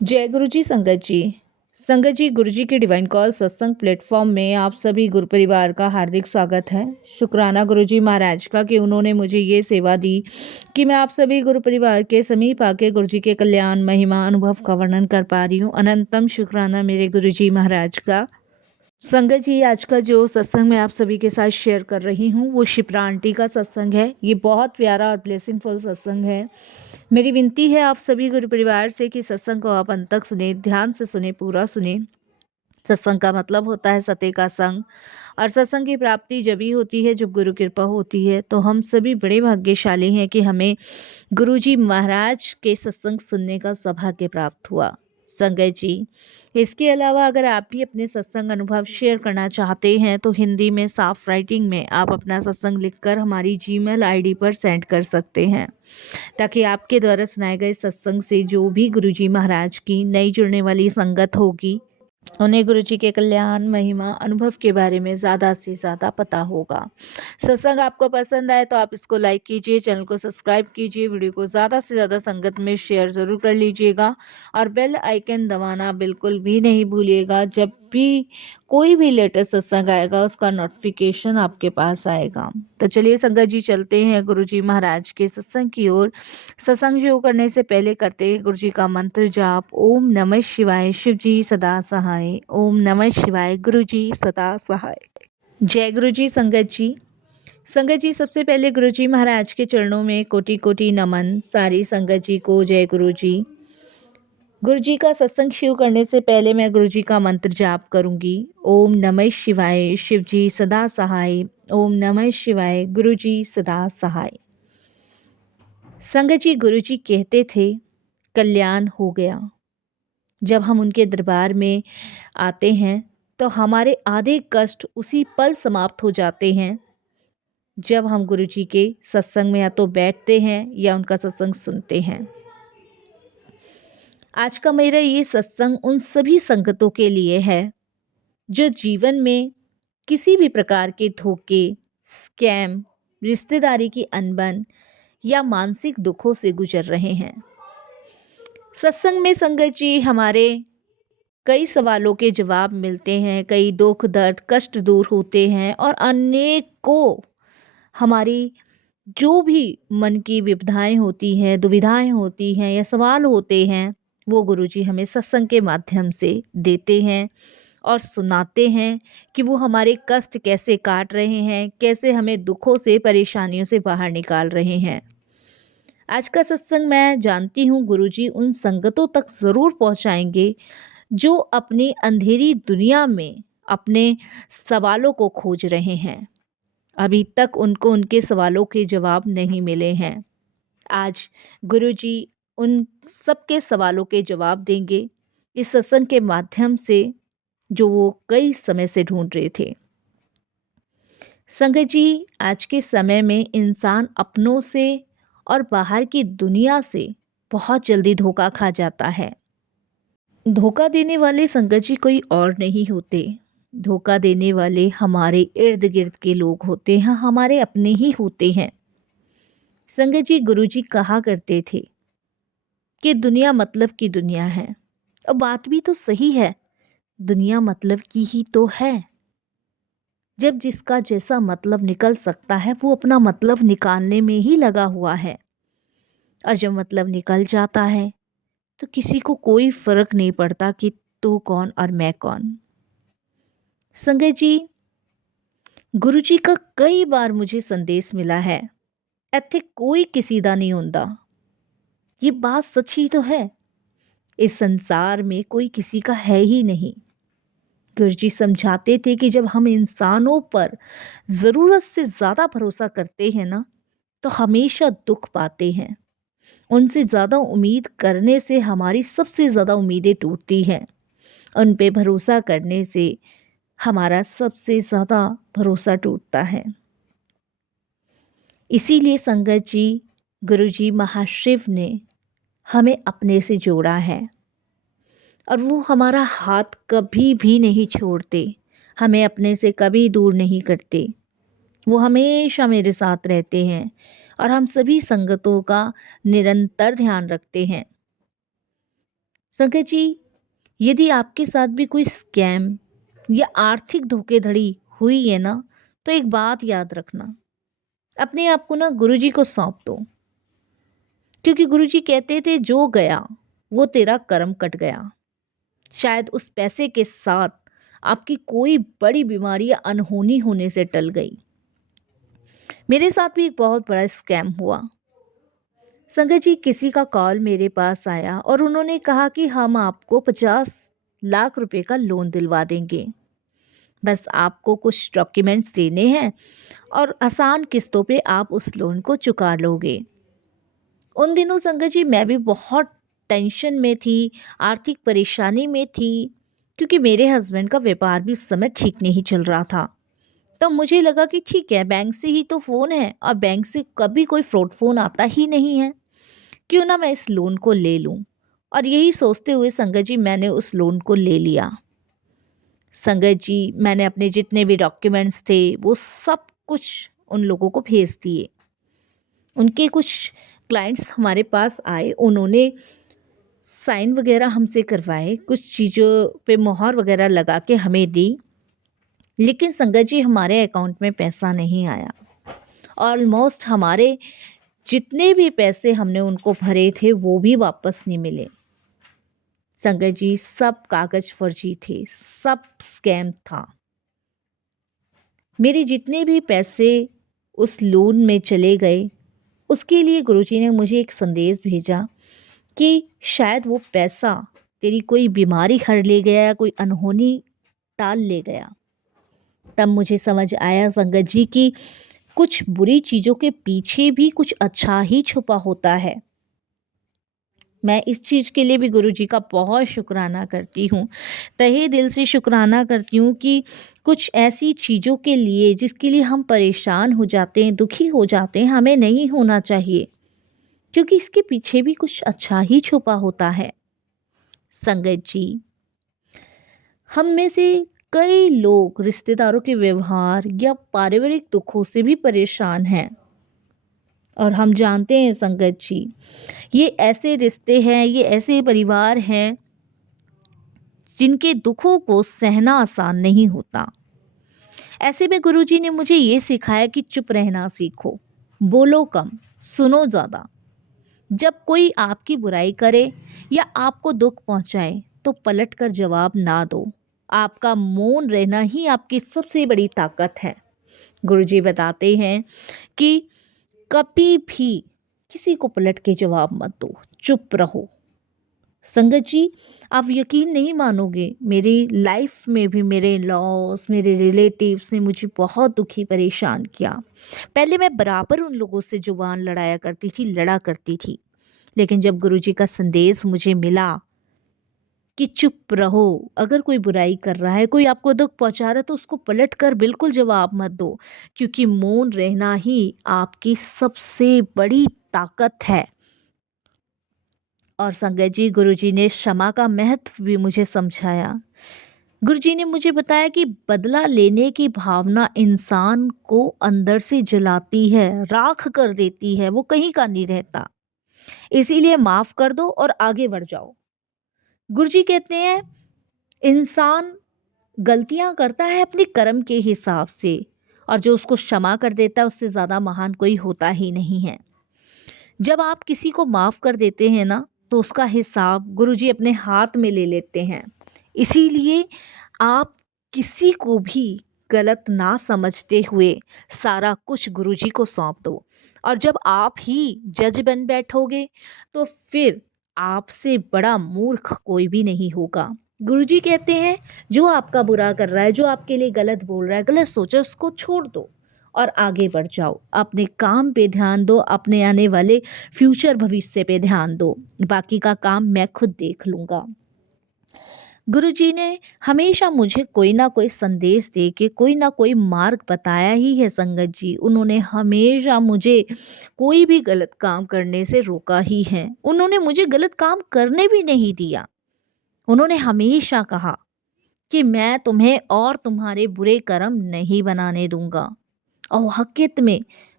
जय गुरु जी संगत जी। संगत जी, गुरु जी के डिवाइन कॉल सत्संग प्लेटफॉर्म में आप सभी गुरु परिवार का हार्दिक स्वागत है। शुक्राना गुरु जी महाराज का कि उन्होंने मुझे ये सेवा दी कि मैं आप सभी गुरु परिवार के समीप आके गुरु जी के कल्याण महिमा अनुभव का वर्णन कर पा रही हूँ। अनंतम शुक्राना मेरे गुरु जी महाराज का। संगत जी, आज का जो सत्संग मैं आप सभी के साथ शेयर कर रही हूँ वो शिप्रा आंटी का सत्संग है। ये बहुत प्यारा और ब्लेसिंगफुल सत्संग है। मेरी विनती है आप सभी गुरु परिवार से कि सत्संग को आप अंत तक सुने, ध्यान से सुने, पूरा सुने। सत्संग का मतलब होता है सत्य का संग, और सत्संग की प्राप्ति जब ही होती है जब गुरु कृपा होती है। तो हम सभी बड़े भाग्यशाली हैं कि हमें गुरुजी महाराज के सत्संग सुनने का सौभाग्य प्राप्त हुआ। संगत जी, इसके अलावा अगर आप भी अपने सत्संग अनुभव शेयर करना चाहते हैं तो हिंदी में साफ राइटिंग में आप अपना सत्संग लिखकर हमारी जीमेल आईडी पर सेंड कर सकते हैं, ताकि आपके द्वारा सुनाए गए सत्संग से जो भी गुरुजी महाराज की नई जुड़ने वाली संगत होगी उन्हें गुरु जी के कल्याण महिमा अनुभव के बारे में ज़्यादा से ज़्यादा पता होगा। सत्संग आपको पसंद आए तो आप इसको लाइक कीजिए, चैनल को सब्सक्राइब कीजिए, वीडियो को ज़्यादा से ज़्यादा संगत में शेयर ज़रूर कर लीजिएगा और बेल आइकन दबाना बिल्कुल भी नहीं भूलिएगा। जब भी कोई भी लेटेस्ट सत्संग आएगा उसका नोटिफिकेशन आपके पास आएगा। तो चलिए संगत जी, चलते हैं गुरु जी महाराज के सत्संग की ओर। सत्संग शुरू करने से पहले करते हैं गुरु जी का मंत्र जाप। ओम नमः शिवाय, शिव जी सदा सहाय। ओम नमः शिवाय, गुरु जी सदा सहाय। जय गुरु जी संगत जी। संगत जी, सबसे पहले गुरु जी महाराज के चरणों में कोटि कोटि नमन। सारी संगत जी को जय गुरु जी। गुरु जी का सत्संग शुरू करने से पहले मैं गुरु जी का मंत्र जाप करूंगी। ओम नमः शिवाय, शिव जी सदा सहाय। ओम नमः शिवाय, गुरु जी सदा सहाय। संगत जी, गुरु जी कहते थे कल्याण हो गया। जब हम उनके दरबार में आते हैं तो हमारे आधे कष्ट उसी पल समाप्त हो जाते हैं जब हम गुरु जी के सत्संग में या तो बैठते हैं या उनका सत्संग सुनते हैं। आज का मेरा ये सत्संग उन सभी संगतों के लिए है जो जीवन में किसी भी प्रकार के धोखे, स्कैम, रिश्तेदारी की अनबन या मानसिक दुखों से गुजर रहे हैं। सत्संग में संगत जी हमारे कई सवालों के जवाब मिलते हैं, कई दुख दर्द कष्ट दूर होते हैं और अनेकों हमारी जो भी मन की विविधाएं होती हैं, दुविधाएं होती हैं या सवाल होते हैं, वो गुरुजी हमें सत्संग के माध्यम से देते हैं और सुनाते हैं कि वो हमारे कष्ट कैसे काट रहे हैं, कैसे हमें दुखों से परेशानियों से बाहर निकाल रहे हैं। आज का सत्संग मैं जानती हूँ गुरुजी उन संगतों तक ज़रूर पहुँचाएंगे जो अपनी अंधेरी दुनिया में अपने सवालों को खोज रहे हैं। अभी तक उनको उनके सवालों के जवाब नहीं मिले हैं। आज गुरुजी उन सबके सवालों के जवाब देंगे इस सत्संग के माध्यम से, जो वो कई समय से ढूंढ रहे थे। संगत जी, आज के समय में इंसान अपनों से और बाहर की दुनिया से बहुत जल्दी धोखा खा जाता है। धोखा देने वाले संगत जी कोई और नहीं होते। धोखा देने वाले हमारे इर्द गिर्द के लोग होते हैं, हमारे अपने ही होते हैं। संगत जी, गुरुजी कहा करते थे कि दुनिया मतलब की दुनिया है। अब बात भी तो सही है, दुनिया मतलब की ही तो है। जब जिसका जैसा मतलब निकल सकता है वो अपना मतलब निकालने में ही लगा हुआ है, और जब मतलब निकल जाता है तो किसी को कोई फर्क नहीं पड़ता कि तू कौन और मैं कौन। संगत जी, गुरुजी का कई बार मुझे संदेश मिला है, ਇੱਥੇ कोई किसी ਦਾ नहीं ਹੁੰਦਾ। ये बात सच ही तो है। इस संसार में कोई किसी का है ही नहीं। गुरुजी समझाते थे कि जब हम इंसानों पर ज़रूरत से ज़्यादा भरोसा करते हैं ना, तो हमेशा दुख पाते हैं। उनसे ज़्यादा उम्मीद करने से हमारी सबसे ज़्यादा उम्मीदें टूटती हैं। उन पे भरोसा करने से हमारा सबसे ज़्यादा भरोसा टूटता है। इसीलिए संगत जी, गुरुजी महाशिव ने हमें अपने से जोड़ा है और वो हमारा हाथ कभी भी नहीं छोड़ते, हमें अपने से कभी दूर नहीं करते। वो हमेशा मेरे साथ रहते हैं और हम सभी संगतों का निरंतर ध्यान रखते हैं। संगत जी, यदि आपके साथ भी कोई स्कैम या आर्थिक धोखाधड़ी हुई है ना, तो एक बात याद रखना, अपने आप को ना गुरुजी को सौंप दो। क्योंकि गुरुजी कहते थे जो गया वो तेरा कर्म कट गया। शायद उस पैसे के साथ आपकी कोई बड़ी बीमारी या अनहोनी होने से टल गई। मेरे साथ भी एक बहुत बड़ा स्कैम हुआ। संगत जी, किसी का कॉल मेरे पास आया और उन्होंने कहा कि हम आपको 50 लाख रुपए का लोन दिलवा देंगे। बस आपको कुछ डॉक्यूमेंट्स देने हैं और आसान किस्तों पे आप उस लोन को चुका लोगे। उन दिनों संगत जी मैं भी बहुत टेंशन में थी, आर्थिक परेशानी में थी, क्योंकि मेरे हस्बैंड का व्यापार भी उस समय ठीक नहीं चल रहा था। तो मुझे लगा कि ठीक है, बैंक से ही तो फ़ोन है और बैंक से कभी कोई फ्रॉड फ़ोन आता ही नहीं है, क्यों ना मैं इस लोन को ले लूं। और यही सोचते हुए संगत जी मैंने उस लोन को ले लिया। संगत जी, मैंने अपने जितने भी डॉक्यूमेंट्स थे वो सब कुछ उन लोगों को भेज दिए। उनके कुछ क्लाइंट्स हमारे पास आए, उन्होंने साइन वगैरह हमसे करवाए, कुछ चीज़ों पे मोहर वगैरह लगा के हमें दी। लेकिन संगत जी, हमारे अकाउंट में पैसा नहीं आया। ऑलमोस्ट हमारे जितने भी पैसे हमने उनको भरे थे वो भी वापस नहीं मिले। संगत जी, सब कागज फर्जी थे, सब स्कैम था। मेरे जितने भी पैसे उस लोन में चले गए, उसके लिए गुरुजी ने मुझे एक संदेश भेजा कि शायद वो पैसा तेरी कोई बीमारी हर ले गया या कोई अनहोनी टाल ले गया। तब मुझे समझ आया संगत जी कि कुछ बुरी चीज़ों के पीछे भी कुछ अच्छा ही छुपा होता है। मैं इस चीज़ के लिए भी गुरुजी का बहुत शुक्राना करती हूँ, तहे दिल से शुक्राना करती हूँ कि कुछ ऐसी चीज़ों के लिए जिसके लिए हम परेशान हो जाते हैं, दुखी हो जाते हैं, हमें नहीं होना चाहिए, क्योंकि इसके पीछे भी कुछ अच्छा ही छुपा होता है। संगत जी, हम में से कई लोग रिश्तेदारों के व्यवहार या पारिवारिक दुखों से भी परेशान हैं। और हम जानते हैं संगत जी, ये ऐसे रिश्ते हैं, ये ऐसे परिवार हैं जिनके दुखों को सहना आसान नहीं होता। ऐसे में गुरुजी ने मुझे ये सिखाया कि चुप रहना सीखो, बोलो कम, सुनो ज़्यादा। जब कोई आपकी बुराई करे या आपको दुख पहुंचाए तो पलट कर जवाब ना दो। आपका मौन रहना ही आपकी सबसे बड़ी ताकत है। गुरुजी बताते हैं कि कभी भी किसी को पलट के जवाब मत दो, चुप रहो। संगत जी, आप यकीन नहीं मानोगे, मेरी लाइफ में भी मेरे लॉस, मेरे रिलेटिव्स ने मुझे बहुत दुखी परेशान किया। पहले मैं बराबर उन लोगों से जुबान लड़ाया करती थी, लड़ा करती थी। लेकिन जब गुरुजी का संदेश मुझे मिला कि चुप रहो, अगर कोई बुराई कर रहा है, कोई आपको दुख पहुंचा रहा है, तो उसको पलट कर बिल्कुल जवाब मत दो, क्योंकि मौन रहना ही आपकी सबसे बड़ी ताकत है। और संगत जी, गुरुजी ने क्षमा का महत्व भी मुझे समझाया। गुरुजी ने मुझे बताया कि बदला लेने की भावना इंसान को अंदर से जलाती है, राख कर देती है, वो कहीं का नहीं रहता। इसीलिए माफ कर दो और आगे बढ़ जाओ। गुरुजी कहते हैं इंसान गलतियां करता है अपने कर्म के हिसाब से, और जो उसको क्षमा कर देता है उससे ज़्यादा महान कोई होता ही नहीं है। जब आप किसी को माफ़ कर देते हैं ना, तो उसका हिसाब गुरुजी अपने हाथ में ले लेते हैं। इसीलिए आप किसी को भी गलत ना समझते हुए सारा कुछ गुरुजी को सौंप दो। और जब आप ही जज बन बैठोगे तो फिर आपसे बड़ा मूर्ख कोई भी नहीं होगा। गुरुजी कहते हैं जो आपका बुरा कर रहा है, जो आपके लिए गलत बोल रहा है, गलत सोचा, उसको छोड़ दो और आगे बढ़ जाओ। अपने काम पे ध्यान दो, अपने आने वाले फ्यूचर भविष्य पे ध्यान दो। बाकी का काम मैं खुद देख लूँगा। गुरुजी ने हमेशा मुझे कोई ना कोई संदेश दे के कोई ना कोई मार्ग बताया ही है संगत जी। उन्होंने हमेशा मुझे कोई भी गलत काम करने से रोका ही है। उन्होंने मुझे गलत काम करने भी नहीं दिया। उन्होंने हमेशा कहा कि मैं तुम्हें और तुम्हारे बुरे कर्म नहीं बनाने दूंगा। और हकीकत में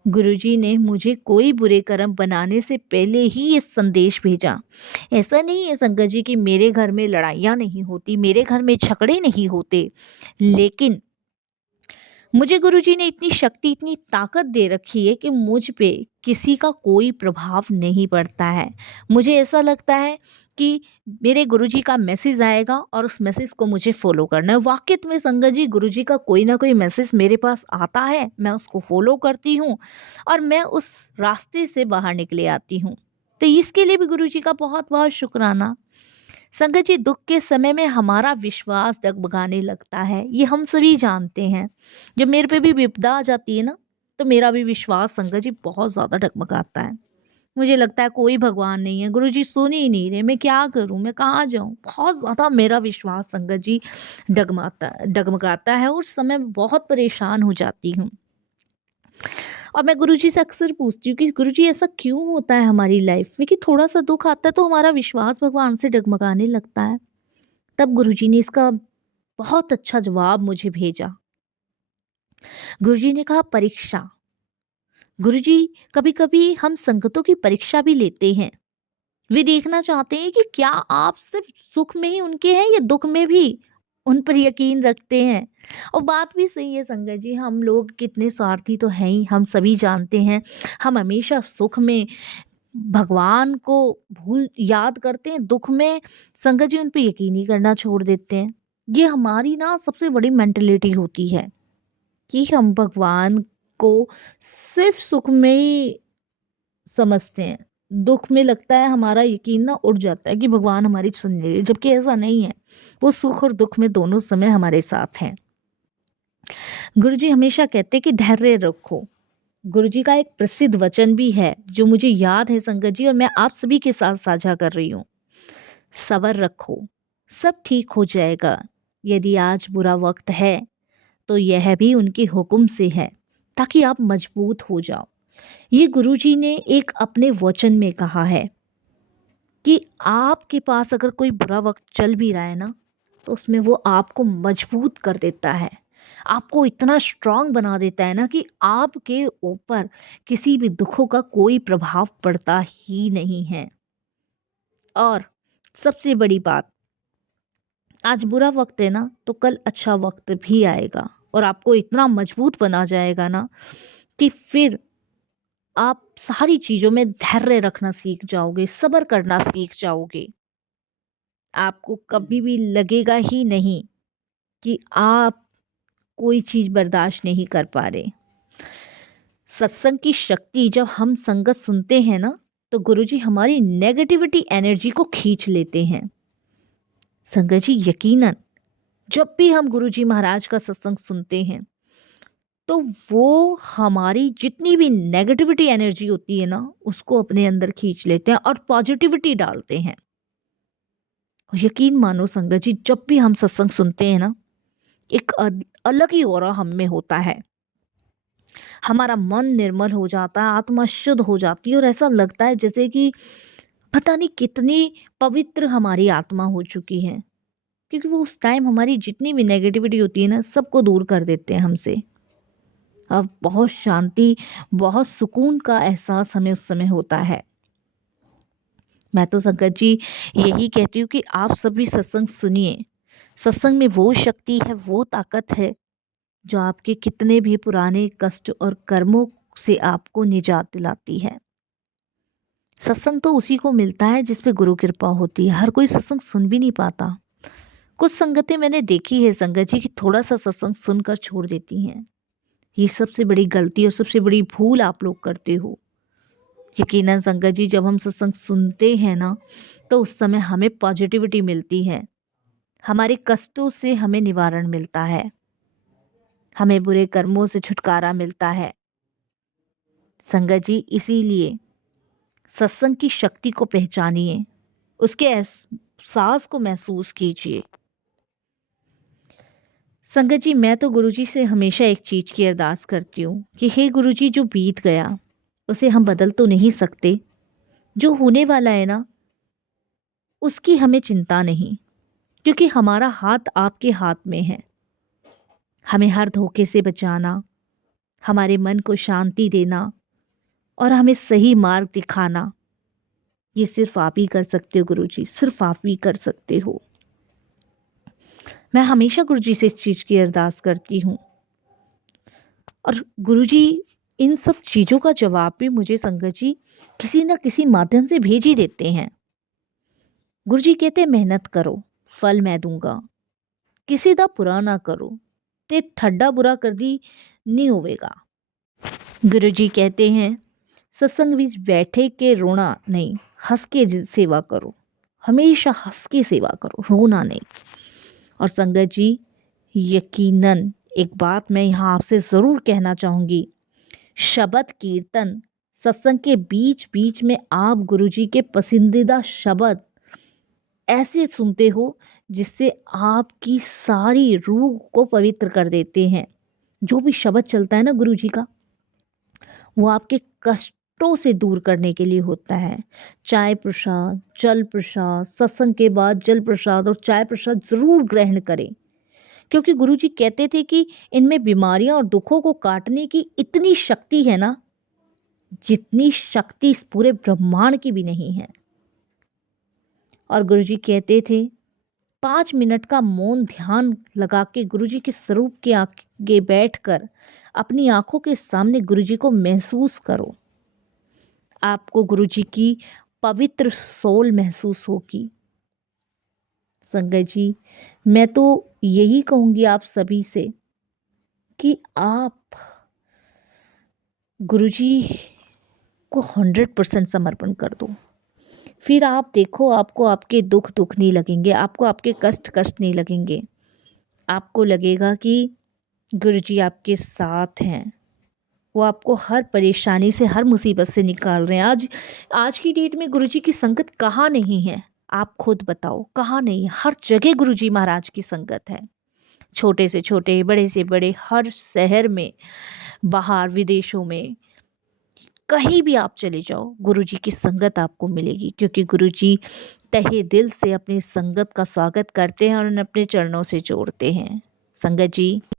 गुरुजी ने मुझे कोई बुरे कर्म बनाने से पहले ही ये संदेश भेजा। ऐसा नहीं है संगत जी कि मेरे घर में लड़ाइयाँ नहीं होती, मेरे घर में झगड़े नहीं होते, लेकिन मुझे गुरुजी ने इतनी शक्ति, इतनी ताकत दे रखी है कि मुझ पे किसी का कोई प्रभाव नहीं पड़ता है। मुझे ऐसा लगता है कि मेरे गुरुजी का मैसेज आएगा और उस मैसेज को मुझे फ़ॉलो करना है। वाक़ई में संगत जी, गुरुजी का कोई ना कोई मैसेज मेरे पास आता है, मैं उसको फ़ॉलो करती हूँ और मैं उस रास्ते से बाहर निकले आती हूँ। तो इसके लिए भी गुरुजी का बहुत-बहुत शुक्राना। संगत जी, दुख के समय में हमारा विश्वास डगमगाने लगता है, ये हम सभी जानते हैं। जब मेरे पे भी विपदा आ जाती है ना, तो मेरा भी विश्वास संगत जी बहुत ज़्यादा डगमगाता है। मुझे लगता है कोई भगवान नहीं है, गुरुजी सुन ही नहीं रहे, मैं क्या करूं, मैं कहाँ जाऊं। बहुत ज़्यादा मेरा विश्वास संगत जी डगमगाता है और उस समय मैं बहुत परेशान हो जाती हूँ। और मैं गुरुजी से अक्सर पूछती हूँ कि गुरुजी ऐसा क्यों होता है हमारी लाइफ में कि थोड़ा सा दुख आता है तो हमारा विश्वास भगवान से डगमगाने लगता है। तब गुरुजी ने इसका बहुत अच्छा जवाब मुझे भेजा। गुरुजी ने कहा, परीक्षा। गुरुजी, कभी-कभी हम संगतों की परीक्षा भी लेते हैं। वे देखना चाहते हैं कि क्या आप सिर्फ सुख में ही उनके हैं या दुख में भी उन पर यकीन रखते हैं। और बात भी सही है संगत जी, हम लोग कितने स्वार्थी तो हैं ही, हम सभी जानते हैं। हम हमेशा सुख में भगवान को भूल याद करते हैं, दुख में संगत जी उन पे यकीन ही करना छोड़ देते हैं। ये हमारी ना सबसे बड़ी मेंटालिटी होती है कि हम भगवान को सिर्फ सुख में ही समझते हैं। दुख में लगता है हमारा यकीन ना उड़ जाता है कि भगवान हमारी सुन नहीं रहे, जबकि ऐसा नहीं है। वो सुख और दुख में दोनों समय हमारे साथ हैं। गुरुजी हमेशा कहते हैं कि धैर्य रखो। गुरुजी का एक प्रसिद्ध वचन भी है जो मुझे याद है संगत जी, और मैं आप सभी के साथ साझा कर रही हूँ। सब्र रखो, सब ठीक हो जाएगा। यदि आज बुरा वक्त है तो यह भी उनके हुक्म से है, ताकि आप मजबूत हो जाओ। ये गुरुजी ने एक अपने वचन में कहा है कि आपके पास अगर कोई बुरा वक्त चल भी रहा है ना, तो उसमें वो आपको मजबूत कर देता है। आपको इतना स्ट्रांग बना देता है ना कि आपके ऊपर किसी भी दुखों का कोई प्रभाव पड़ता ही नहीं है। और सबसे बड़ी बात, आज बुरा वक्त है ना, तो कल अच्छा वक्त भी आएगा और आपको इतना मजबूत बना जाएगा ना कि फिर आप सारी चीज़ों में धैर्य रखना सीख जाओगे, सब्र करना सीख जाओगे। आपको कभी भी लगेगा ही नहीं कि आप कोई चीज़ बर्दाश्त नहीं कर पा रहे। सत्संग की शक्ति, जब हम संगत सुनते हैं ना, तो गुरुजी हमारी नेगेटिविटी एनर्जी को खींच लेते हैं। संगत जी, यकीनन जब भी हम गुरुजी महाराज का सत्संग सुनते हैं, तो वो हमारी जितनी भी नेगेटिविटी एनर्जी होती है ना, उसको अपने अंदर खींच लेते हैं और पॉजिटिविटी डालते हैं। यकीन मानो संगत जी, जब भी हम सत्संग सुनते हैं ना, एक अलग ही ऑरा हम में होता है। हमारा मन निर्मल हो जाता है, आत्मा शुद्ध हो जाती है और ऐसा लगता है जैसे कि पता नहीं कितनी पवित्र हमारी आत्मा हो चुकी है, क्योंकि वो उस टाइम हमारी जितनी भी नेगेटिविटी होती है ना, सबको दूर कर देते हैं हमसे। अब बहुत शांति, बहुत सुकून का एहसास हमें उस समय होता है। मैं तो संगत जी यही कहती हूँ कि आप सभी सत्संग सुनिए। सत्संग में वो शक्ति है, वो ताकत है जो आपके कितने भी पुराने कष्ट और कर्मों से आपको निजात दिलाती है। सत्संग तो उसी को मिलता है जिस पे गुरु कृपा होती है। हर कोई सत्संग सुन भी नहीं पाता। कुछ संगतें मैंने देखी है संगत जी कि थोड़ा सा सत्संग सुनकर छोड़ देती हैं। ये सबसे बड़ी गलती और सबसे बड़ी भूल आप लोग करते हो। यकीनन संगत जी, जब हम सत्संग सुनते हैं ना, तो उस समय हमें पॉजिटिविटी मिलती है, हमारे कष्टों से हमें निवारण मिलता है, हमें बुरे कर्मों से छुटकारा मिलता है। संगत जी, इसीलिए सत्संग की शक्ति को पहचानिए, उसके एहसास को महसूस कीजिए। संगत जी, मैं तो गुरुजी से हमेशा एक चीज़ की अरदास करती हूँ कि हे गुरुजी, जो बीत गया उसे हम बदल तो नहीं सकते, जो होने वाला है ना, उसकी हमें चिंता नहीं, क्योंकि हमारा हाथ आपके हाथ में है। हमें हर धोखे से बचाना, हमारे मन को शांति देना और हमें सही मार्ग दिखाना, ये सिर्फ आप ही कर सकते हो गुरुजी, सिर्फ आप ही कर सकते हो। मैं हमेशा गुरुजी से इस चीज़ की अरदास करती हूँ और गुरुजी इन सब चीज़ों का जवाब भी मुझे संगत जी किसी न किसी माध्यम से भेज ही देते हैं। गुरुजी कहते मेहनत करो, फल मैं दूंगा, किसी दा बुरा ना करो ते ठड्डा बुरा कर दी नहीं होवेगा। गुरुजी कहते हैं सत्संग विच बैठे के रोना नहीं, हंस के सेवा करो, हमेशा हंस के सेवा करो, रोना नहीं। और संगत जी यकीनन एक बात मैं यहाँ आपसे ज़रूर कहना चाहूँगी, शब्द कीर्तन सत्संग के बीच बीच में आप गुरुजी के पसंदीदा शब्द ऐसे सुनते हो जिससे आपकी सारी रूह को पवित्र कर देते हैं। जो भी शब्द चलता है ना गुरुजी का, वो आपके कष्टों से दूर करने के लिए होता है। चाय प्रसाद, जल प्रसाद, सत्संग के बाद जल प्रसाद और चाय प्रसाद ज़रूर ग्रहण करें, क्योंकि गुरुजी कहते थे कि इनमें बीमारियां और दुखों को काटने की इतनी शक्ति है ना, जितनी शक्ति इस पूरे ब्रह्मांड की भी नहीं है। और गुरुजी कहते थे 5 मिनट का मौन ध्यान लगा के गुरुजी के स्वरूप के आगे बैठकर अपनी आंखों के सामने गुरुजी को महसूस करो, आपको गुरुजी की पवित्र सोल महसूस होगी। संगत जी मैं तो यही कहूँगी आप सभी से कि आप गुरुजी को 100% समर्पण कर दो, फिर आप देखो आपको आपके दुख नहीं लगेंगे, आपको आपके कष्ट नहीं लगेंगे। आपको लगेगा कि गुरुजी आपके साथ हैं, वो आपको हर परेशानी से, हर मुसीबत से निकाल रहे हैं। आज की डेट में गुरुजी की संगत कहाँ नहीं है, आप खुद बताओ, कहाँ नहीं है? हर जगह गुरुजी महाराज की संगत है, छोटे से छोटे, बड़े से बड़े, हर शहर में, बाहर विदेशों में, कहीं भी आप चले जाओ गुरुजी की संगत आपको मिलेगी, क्योंकि गुरुजी तहे दिल से अपनी संगत का स्वागत करते हैं और उन्हें अपने चरणों से जोड़ते हैं। संगत जी